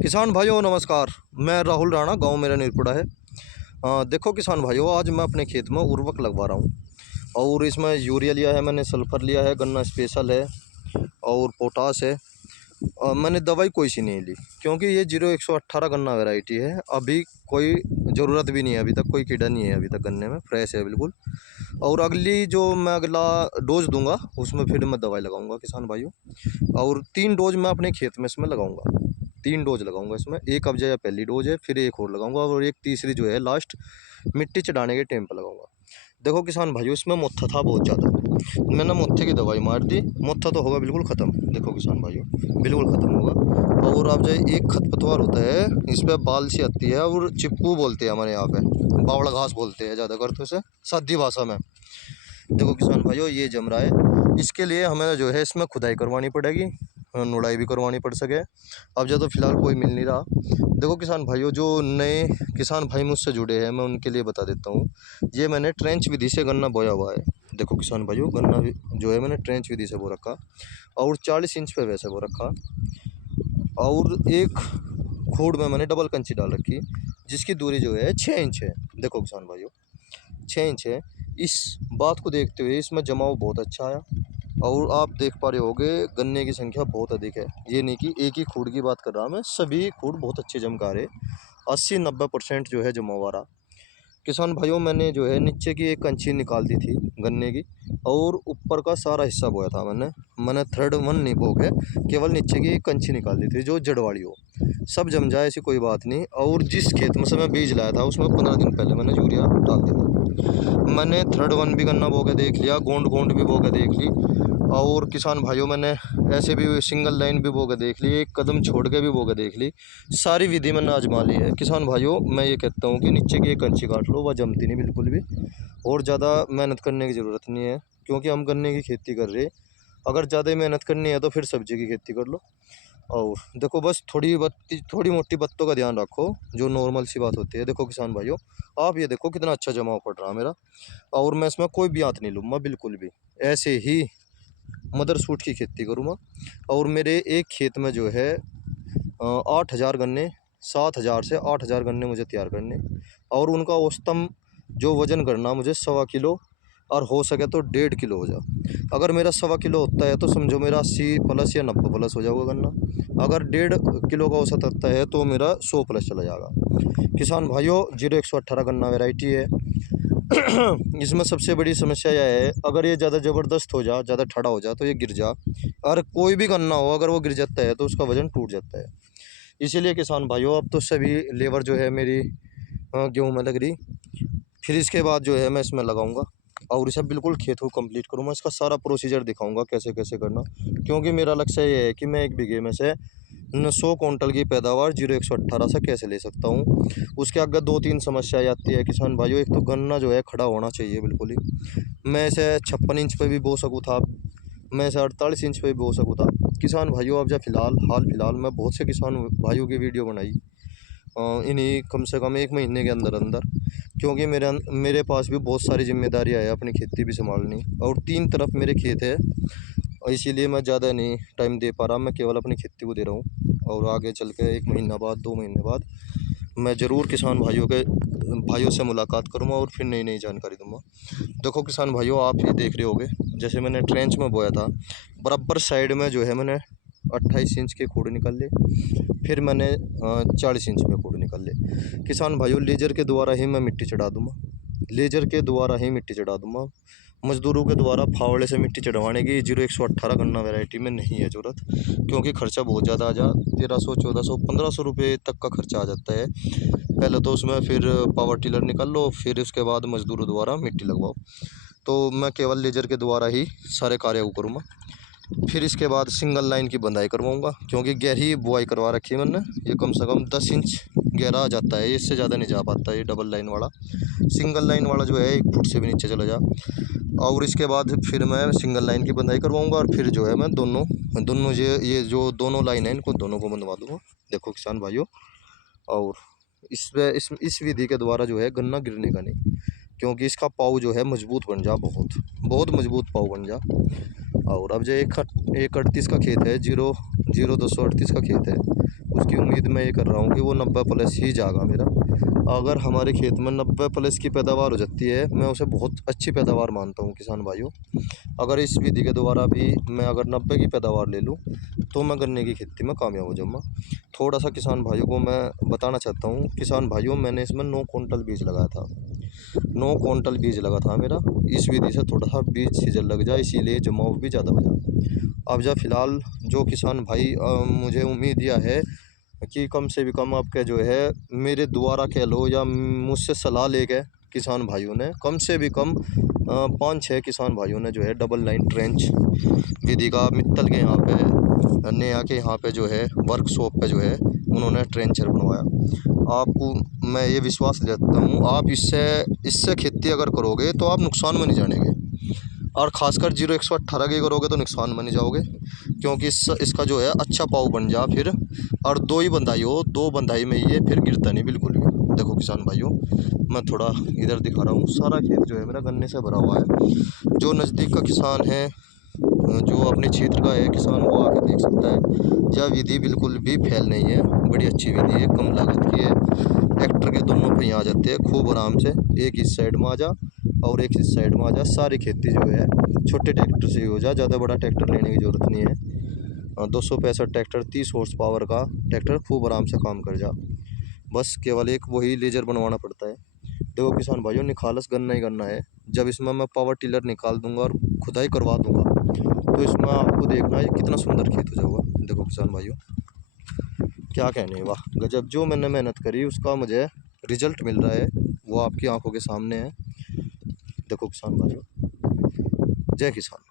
किसान भाइयों नमस्कार। मैं राहुल राणा, गांव मेरा नीरपुड़ा है। देखो किसान भाइयों, आज मैं अपने खेत में उर्वरक लगवा रहा हूँ और इसमें यूरिया लिया है मैंने, सल्फर लिया है, गन्ना स्पेशल है और पोटास है। मैंने दवाई कोई सी नहीं ली क्योंकि ये 0118 गन्ना वैरायटी है। अभी कोई ज़रूरत भी नहीं है, अभी तक कोई कीड़ा नहीं है, अभी तक गन्ने में फ्रेश है बिल्कुल। और अगली जो मैं अगला डोज दूंगा उसमें फिर मैं दवाई लगाऊंगा किसान भाइयों। और 3 डोज मैं अपने खेत में इसमें लगाऊंगा, 3 डोज लगाऊंगा इसमें। एक अब जो पहली डोज है, फिर एक और लगाऊंगा और एक तीसरी जो है लास्ट मिट्टी चढ़ाने के टाइम पर लगाऊंगा। देखो किसान भाइयों, इसमें मोथा था बहुत ज़्यादा, मैंने मोथे की दवाई मार दी, मोथा तो होगा बिल्कुल ख़त्म। देखो किसान भाइयों, बिल्कुल ख़त्म होगा। और अब जो एक खरपतवार होता है, इस पर बाल सी आती है और चिप्पू बोलते हैं हमारे यहाँ पे, बावड़ा घास बोलते हैं ज़्यादातर तो इसे सादी भाषा में। देखो किसान भाइयों, ये जम रहा है, इसके लिए हमें जो है इसमें खुदाई करवानी पड़ेगी, नुड़ाई भी करवानी पड़ सके। अब जो तो फिलहाल कोई मिल नहीं रहा। देखो किसान भाइयों, जो नए किसान भाई मुझसे जुड़े हैं मैं उनके लिए बता देता हूँ, ये मैंने ट्रेंच विधि से गन्ना बोया हुआ है। देखो किसान भाइयों, गन्ना जो है मैंने ट्रेंच विधि से बो रखा और 40 इंच पे वैसे बो रखा। और एक खूड़ में मैंने डबल कंची डाल रखी, जिसकी दूरी जो है 6 इंच है। देखो किसान भाइयों, 6 इंच है। इस बात को देखते हुए इसमें जमाव बहुत अच्छा आया और आप देख पा रहे होगे गन्ने की संख्या बहुत अधिक है। ये नहीं कि एक ही खूड़ की बात कर रहा मैं, सभी खूड़ बहुत अच्छे जमकार है। 80-90% जो है जमाव आ रहा। किसान भाइयों, मैंने जो है नीचे की एक कंची निकाल दी थी गन्ने की और ऊपर का सारा हिस्सा बोया था मैंने थर्ड वन नहीं बो के केवल नीचे की एक कंची निकाल दी थी जो जड़वाड़ी हो। सब जम जाए ऐसी कोई बात नहीं। और जिस खेत में से मैं बीज लाया था उसमें 15 दिन पहले मैंने यूरिया डाल दिया था। मैंने थर्ड वन भी गन्ना बो के देख लिया, गोंड गोंड भी बो के देख ली। और किसान भाइयों, मैंने ऐसे भी सिंगल लाइन भी बो के देख ली, एक कदम छोड़ के भी बो के देख ली। सारी विधि मैंने आजमा ली है। किसान भाइयों, मैं ये कहता हूँ कि नीचे की एक कंची काट लो, वह जमती नहीं बिल्कुल भी। और ज़्यादा मेहनत करने की ज़रूरत नहीं है क्योंकि हम गन्ने की खेती कर रहे हैं। अगर ज़्यादा मेहनत करनी है तो फिर सब्जी की खेती कर लो। और देखो, बस थोड़ी मोटी बातों का ध्यान रखो, जो नॉर्मल सी बात होती है। देखो किसान भाइयों, आप ये देखो कितना अच्छा जमाव पड़ रहा है मेरा। और मैं इसमें कोई भी हाथ नहीं लूँगा बिल्कुल भी, ऐसे ही मदर सूट की खेती करूँगा। और मेरे एक खेत में जो है 8,000 गन्ने, 7,000 से 8,000 गन्ने मुझे तैयार करने और उनका औसतन जो वज़न करना मुझे 1.25 किलो और हो सके तो 1.5 किलो हो जाए। अगर मेरा 1.25 किलो होता है तो समझो मेरा 80 प्लस या 90 प्लस हो जाएगा गन्ना। अगर 1.5 किलो का औसत आता है तो मेरा 100 प्लस चला जाएगा। किसान भाइयों, 0118 गन्ना वैरायटी है। इसमें सबसे बड़ी समस्या यह है, अगर ये ज़्यादा ज़बरदस्त हो जा, ज़्यादा ठंडा हो जा तो ये गिर जा। और कोई भी गन्ना हो अगर वो गिर जाता है तो उसका वज़न टूट जाता है। इसीलिए किसान भाइयों, अब तो सभी लेबर जो है मेरी गेहूँ में लग रही। फिर इसके बाद जो है मैं इसमें लगाऊंगा और इसे बिल्कुल खेत को कंप्लीट करूँगा। इसका सारा प्रोसीजर दिखाऊंगा कैसे कैसे करना, क्योंकि मेरा लक्ष्य ये है कि मैं 1 बीघे में से 100 क्विंटल की पैदावार 0118 से कैसे ले सकता हूँ। उसके आगे 2-3 समस्याएं आती है किसान भाइयों। एक तो गन्ना जो है खड़ा होना चाहिए बिल्कुल ही। मैं इसे 56 इंच पे भी बो सकूँ था, मैं इसे 48 इंच पे भी बो सकूँ था। किसान भाइयों, अब जब हाल फिलहाल मैं बहुत से किसान भाइयों की वीडियो बनाई इन्हीं कम से कम 1 महीने के अंदर अंदर, क्योंकि मेरे पास भी बहुत सारी जिम्मेदारियाँ है, अपनी खेती भी संभालनी और 3 तरफ मेरे खेत है। और इसीलिए मैं ज़्यादा नहीं टाइम दे पा रहा, मैं केवल अपनी खेती को दे रहा हूँ। और आगे चल के 1 महीना बाद, 2 महीने बाद मैं ज़रूर किसान भाइयों से मुलाकात करूँगा और फिर नई नई जानकारी दूँगा। देखो किसान भाइयों, आप ये देख रहे होगे, जैसे मैंने ट्रेंच में बोया था, बराबर साइड में जो है मैंने 28 इंच के खूड़ निकाल लिए, फिर मैंने 40 इंच में खूड़ निकाल लिए। किसान भाइयों, लेजर के द्वारा ही मैं मिट्टी चढ़ा दूँगा, लेजर के द्वारा ही मिट्टी चढ़ा दूँगा। मज़दूरों के द्वारा फावड़े से मिट्टी चढ़वाने की 0118 गन्ना वैरायटी में नहीं है ज़रूरत, क्योंकि खर्चा बहुत ज़्यादा आ जा 1300, 1400, 1500 रुपये तक का खर्चा आ जाता है। पहले तो उसमें फिर पावर टिलर निकाल लो, फिर उसके बाद मज़दूरों द्वारा मिट्टी लगवाओ। तो मैं केवल लेजर के द्वारा ही सारे कार्य को करूँगा। फिर इसके बाद सिंगल लाइन की बंधाई करवाऊँगा, क्योंकि गहरी बुआई करवा रखी है मैंने। ये कम से कम 10 इंच गहरा आ जाता है, इससे ज़्यादा नहीं जा पाता ये डबल लाइन वाला। सिंगल लाइन वाला जो है 1 फुट से भी नीचे चला जा। और इसके बाद फिर मैं सिंगल लाइन की बंधाई करवाऊँगा और फिर जो है मैं दोनों दोनों ये जो दोनों लाइन है इनको दोनों को बंधवा दूँगा। देखो किसान भाइयों, और इस विधि के द्वारा जो है गन्ना गिरने का नहीं, क्योंकि इसका पाव जो है मजबूत बन जा, बहुत बहुत मजबूत पाव बन जा। और अब जो 138 का खेत है, 0238 का खेत है, उसकी उम्मीद मैं ये कर रहा हूँ कि वो 90 प्लस ही जाएगा मेरा। अगर हमारे खेत में 90 प्लस की पैदावार हो जाती है, मैं उसे बहुत अच्छी पैदावार मानता हूँ किसान भाइयों। अगर इस विधि के द्वारा भी मैं अगर 90 की पैदावार ले लूँ तो मैं गन्ने की खेती में कामयाब हो जाऊँगा। थोड़ा सा किसान भाइयों को मैं बताना चाहता हूँ। किसान भाइयों, मैंने इसमें 9 कुंटल बीज लगाया था, 9 कुंटल बीज लगा था मेरा। इस विधि से थोड़ा सा बीज सीजन लग जाए, इसीलिए जमाव भी ज़्यादा हो जाए। अब जब फ़िलहाल जो किसान भाई मुझे उम्मीद यह है कि कम से भी कम आपके जो है मेरे द्वारा कह लो या मुझसे सलाह लेके किसान भाइयों ने कम से भी कम 5-6 किसान भाइयों ने जो है डबल लाइन ट्रेंच विधि का मित्तल के यहाँ पे नया के यहाँ पे जो है वर्कशॉप पे जो है उन्होंने ट्रेंचर बनवाया। आपको मैं ये विश्वास देता हूँ, आप इससे खेती अगर करोगे तो आप नुकसान में नहीं जानेंगे, और ख़ासकर 0118 की करोगे तो नुकसान में नहीं जाओगे, क्योंकि इसका जो है अच्छा पाव बन जा फिर, और 2 ही बंधाई हो, 2 बंधाई में ये फिर गिरता नहीं बिल्कुल भी। देखो किसान भाइयों, मैं थोड़ा इधर दिखा रहा हूँ, सारा खेत जो है मेरा गन्ने से भरा हुआ है। जो नज़दीक का किसान है, जो अपने क्षेत्र का है किसान, वो आके देख सकता है। यह विधि बिल्कुल भी फेल नहीं है, बड़ी अच्छी विधि है, कम लागत की है। ट्रैक्टर के दोनों पहिए आ जाते हैं खूब आराम से, एक इस साइड में आ जा और एक इस साइड में आ जा। सारी खेती जो है छोटे ट्रैक्टर से ही हो जा, ज़्यादा बड़ा ट्रैक्टर लेने की ज़रूरत नहीं है। 265 ट्रैक्टर, 30 हॉर्स पावर का ट्रैक्टर खूब आराम से काम कर जा। बस केवल एक वही लेजर बनवाना पड़ता है। देखो किसान भाइयों, निखालस गन्ना ही गन्ना है। जब इसमें मैं पावर टिलर निकाल दूंगा और खुदाई करवा दूंगा तो इसमें आपको देखना है कितना सुंदर खेत हो जाएगा। देखो किसान भाइयों, क्या कहने, वाह गजब। जो मैंने मेहनत करी उसका मुझे रिजल्ट मिल रहा है, वो आपकी आंखों के सामने है। देखो किसान भाइयों, जय किसान।